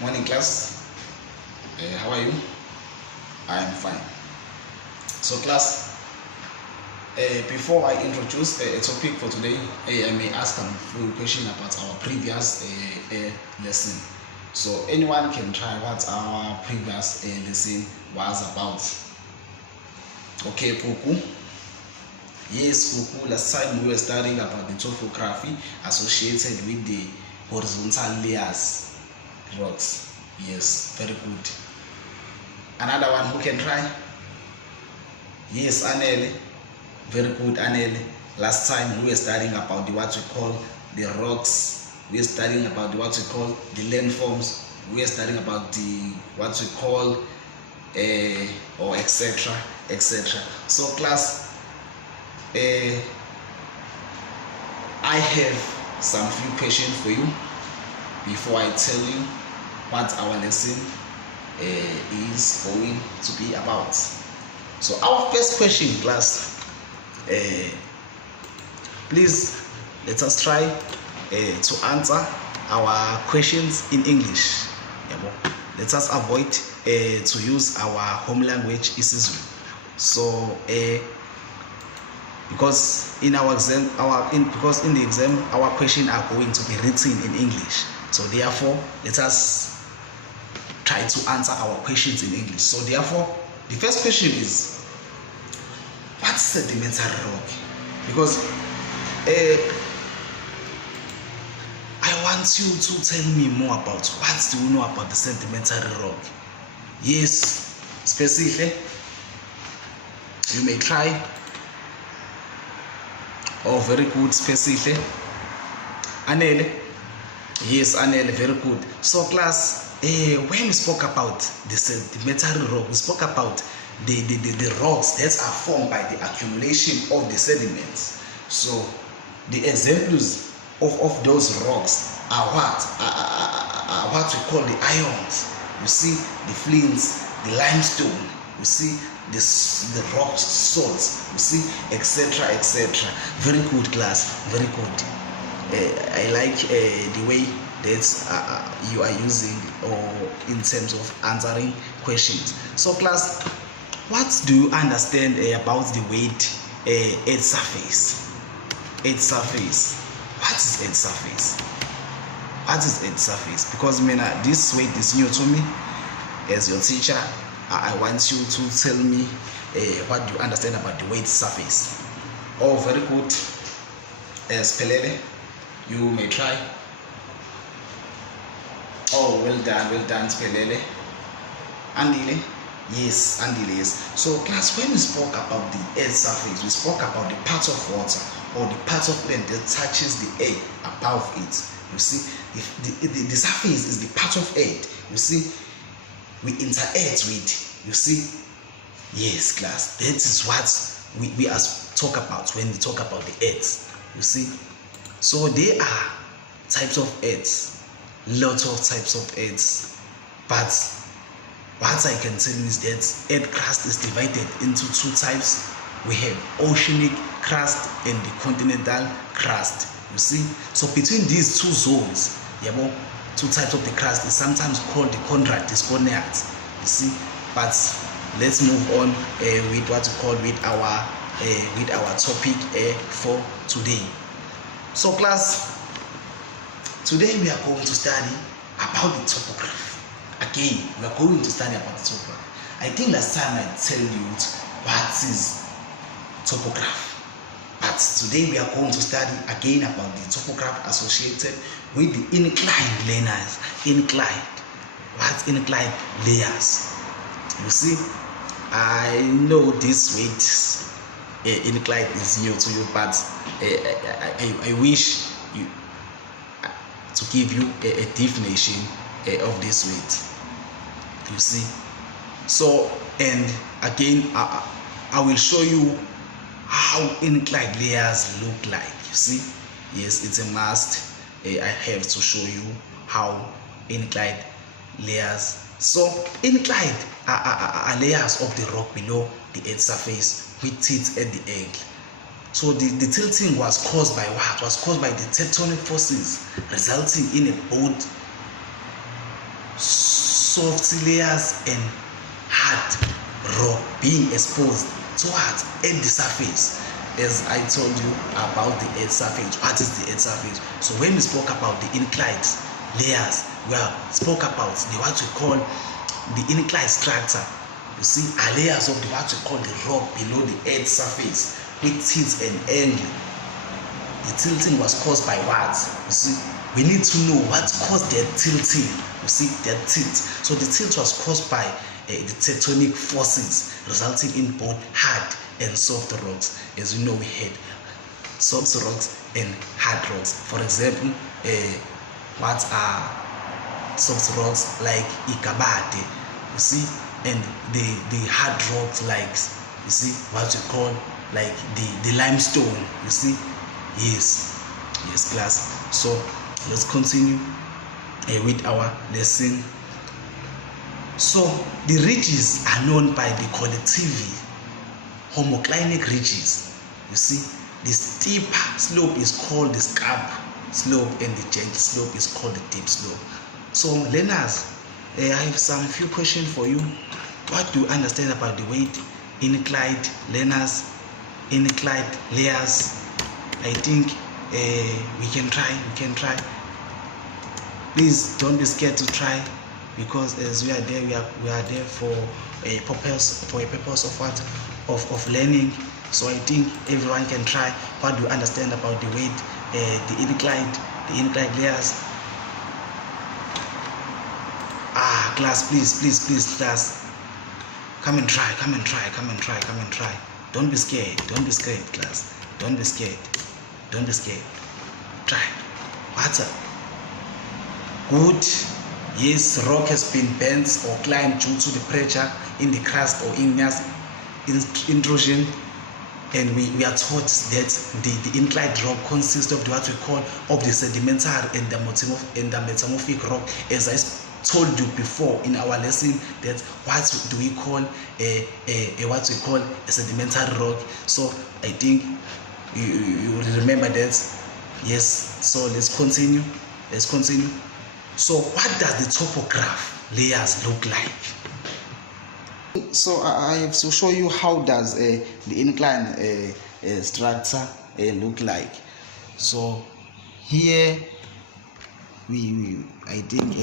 Morning class. How are you? I am fine. So class, before I introduce a topic for today, I may ask a few questions about our previous lesson. So anyone can try what our previous lesson was about. Okay, Puku. Yes, Puku. Last time we were studying about the topography associated with the horizontal layers. Rocks. Yes, very good. Another one who can try? Yes, Anele. Very good, Anele. Last time we were studying about what we call the rocks. We were studying about what we call the landforms. We were studying about the what we call or etc. etc. So class, I have some few questions for you before I tell you what our lesson is going to be about. So our first question, class, please let us try to answer our questions in English. Let us avoid to use our home language isiZulu. So because in our exam, because in the exam our questions are going to be written in English. So therefore, let us try to answer our questions in English. So therefore, the first question is, what's sedimentary rock? Because I want you to tell me more about what do you know about the sedimentary rock. Yes, specifically, you may try. Oh, very good, specifically. Anele. Yes, Anele, very good. So class, when we spoke about the sedimentary rock, we spoke about the rocks that are formed by the accumulation of the sediments. So the examples of those rocks are what we call the ions. You see the flints, the limestone, you see the rock salts, you see, etc. etc. Very good, class, very good. I like the way that you are using or in terms of answering questions. So class, what do you understand about the weight Earth surface? Earth surface. What is Earth surface? What is Earth surface? Because this weight is new to me. As your teacher, I want you to tell me what do you understand about the weight surface. Oh, very good. Spelele. You may try. Oh, well done, Spelele. Andile. Yes, Andile, yes. So class, when we spoke about the Earth surface, we spoke about the part of water or the part of land that touches the air above it. You see, if the surface is the part of Earth, you see, we interact with. You see, yes, class, that is what we talk about when we talk about the Earth. You see, so there are types of Earths, lots of types of Earths, but what I can tell you is that Earth crust is divided into two types. We have oceanic crust and the continental crust. You see, so between these two zones, two types of the crust is sometimes called the contract disconnect. You see, but let's move on with what we call with our topic for today. So class, today we are going to study about the topography. Again, we are going to study about the topography. I think last time I tell you what is topography, but today we are going to study again about the topography associated with the inclined layers. What's inclined layers? You see, I know this weight inclined is new to you, but I wish you to give you a definition of this weight. You see, so and again I will show you how inclined layers look like. You see, yes, it's a must. I have to show you how inclined layers. So inclined are layers of the rock below the Earth's surface with teeth at the egg. So the tilting was caused by what? Was caused by the tectonic forces, resulting in a bold soft layers and hard rock being exposed towards at the surface. As I told you about the earth surface, what is the earth surface? So when we spoke about the inclined layers, we spoke about the what we call the inclined structure. You see, are layers of the what we call the rock below the earth surface, which tilts an angle. The tilting was caused by what? You see, we need to know what caused that tilting. You see, that tilt. So the tilt was caused by the tectonic forces, resulting in both hard and soft rocks. As you know, we had soft rocks and hard rocks. For example, what are soft rocks like Ikabate, you see, and the hard rocks like, you see, what you call like the limestone, you see. Yes class. So let's continue with our lesson. So the ridges are known by the collective homoclinic ridges. You see, the steep slope is called the scarp slope and the gentle slope is called the deep slope. So learners, I have some few questions for you. What do you understand about the weight inclined learners, inclined layers? I think we can try. Please don't be scared to try, because as we are there, we are there for a purpose of what? Of learning. So I think everyone can try. What do you understand about the weight, the inclined layers? Class, please class, come and try. Don't be scared, class. Don't be scared. Try. What's up? Good. Yes, rock has been bent or climbed due to the pressure in the crust or igneous intrusion, and we are taught that the inclined rock consists of what we call of the sedimentary and the metamorphic rock. As I told you before in our lesson, that what do we call what we call a sedimentary rock. So I think you will remember that. Yes, so let's continue. So what does the topography layers look like? So I have to show you how does the inclined structure look like. So here I think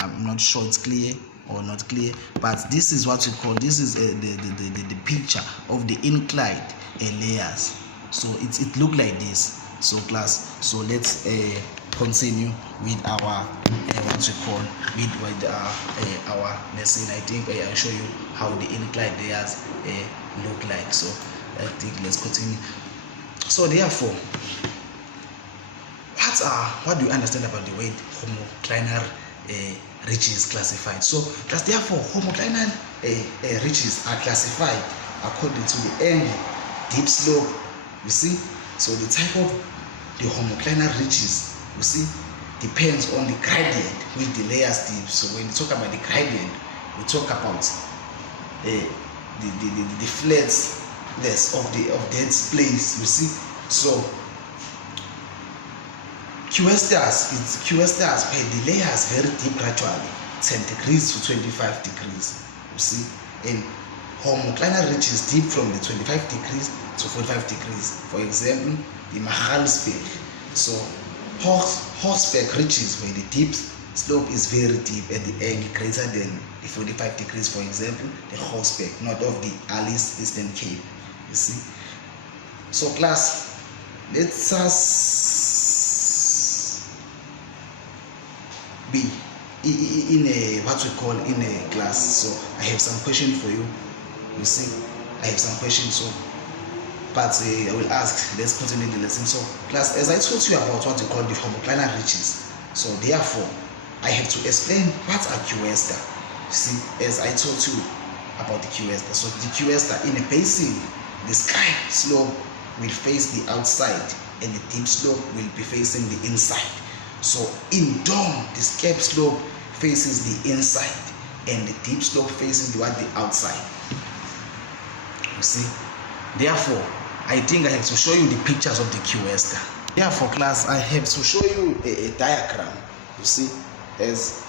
I'm not sure it's clear or not clear, but this is what we call, this is the picture of the inclined layers. So it look like this. So class, so let's continue with our what we call with our lesson. I think I'll show you how the inclined layers look like. So I think let's continue. So therefore, what do you understand about the way homoclinal ridges classified? So that's therefore homoclinal ridges are classified according to the angle, deep slope. You see, so the type of the homoclinal ridges, you see, depends on the gradient with the layers deep. So when you talk about the gradient, we talk about the flatness of that place. You see, so QSTARs where the layers very deep gradually, 10 degrees to 25 degrees. You see, and homoclinal ridges deep from the 25 degrees to 45 degrees. For example, the Mahalsberg. So Horsberg ridges where the deep slope is very deep at the angle greater than the 45 degrees. For example, the Horsberg, not of the Alice Eastern Cape. You see. So class, let us be in a what we call in a class. So I have some questions for you. You see, I have some questions. So, but I will ask. Let's continue the lesson. So, class, as I told you about what we call the homoclinal ridges, so therefore, I have to explain what are QSTAR. You see, as I told you about the QSTAR. So the QSTAR in a basin, the sky slope will face the outside, and the deep slope will be facing the inside. So in dome, the scarp slope faces the inside, and the deep slope faces the outside. You see, therefore, I think I have to show you the pictures of the QSTAR. Therefore, class, I have to show you a diagram. You see, as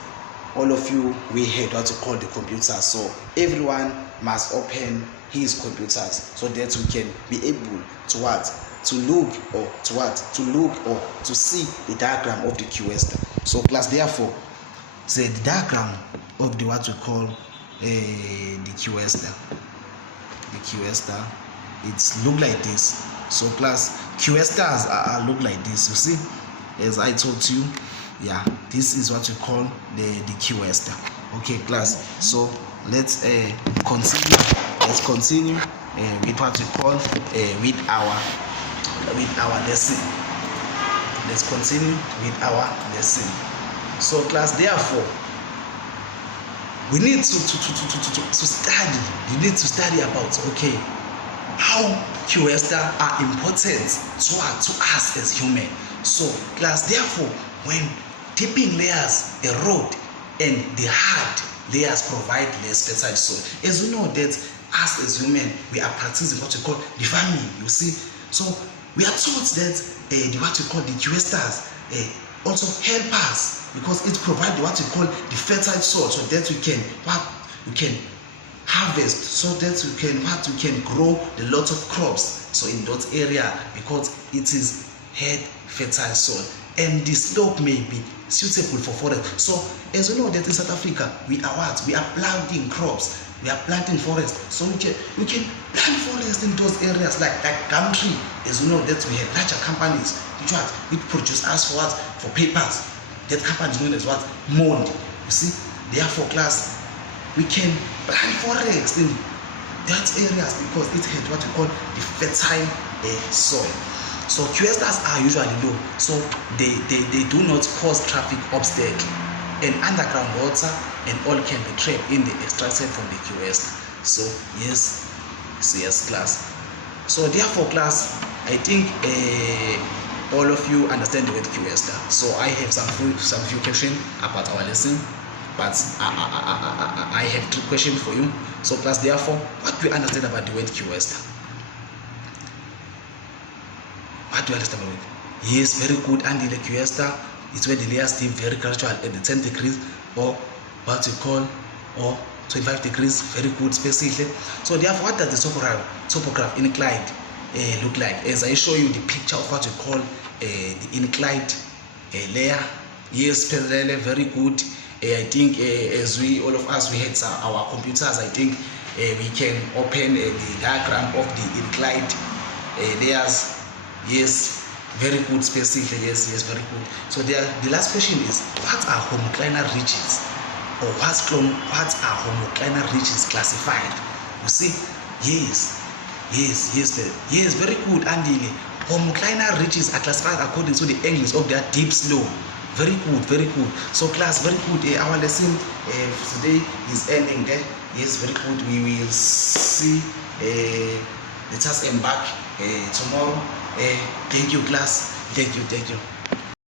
all of you, we heard what to call the computer. So everyone must open his computers so that we can be able to what? To look or to what? To look or to see the diagram of the QS. So class, therefore, say the diagram of the what we call the QS. The QS, it's look like this. So class, QS stars are look like this. You see, as I told you, yeah, this is what we call the QS. Okay, class. So let's continue. Let's continue with what we call with our lesson. Let's continue with our lesson. So class, therefore, we need to study. You need to study about, okay, how QS are important to us as human. So class, therefore, when dipping layers erode and the hard layers provide less fertile soil, as you know that us as human, we are practicing what we call the farming, you see. So we are taught that what we call the QS also help us because it provides what we call the fertile soil so that we can harvest, so that we can grow a lot of crops so in that area because it is head fertile soil and the slope may be suitable for forest. So as you know that in South Africa we are planting crops, we are planting forest, so we can plant forest in those areas like gum tree. As you know that we have larger companies which produce us for papers. That company is known as what? Mold. You see, therefore class, we can plant forest in that areas because it has what we call the fertile soil. So QS are usually low, so they do not cause traffic obstacle, and underground water and oil can be trapped in the extraction from the QS. So yes class. So therefore class, I think all of you understand the word QS. So I have some few questions about our lesson, but I have 2 questions for you. So class, therefore, what do you understand about the word QS? What do you understand about it? Yes, very good. And the QS is where the layers dip very gradual at the 10 degrees or what we call or 25 degrees, very good specifically. So therefore, what does the topograph inclined look like? As I show you the picture of what we call the inclined layer. Yes, very good. I think as all of us, we had our computers, I think we can open the diagram of the inclined layers. Yes, very good specifically. Yes, very good. So the last question is, what are homoclinal ridges, or what are homoclinal ridges classified? You see, yes, very good. And the homoclinal ridges are classified according to the angles of their deep slope. Very good. So class, very good. Our lesson today is ending there. Yes, very good. We will see. Let us embark tomorrow. Thank you, class. Thank you.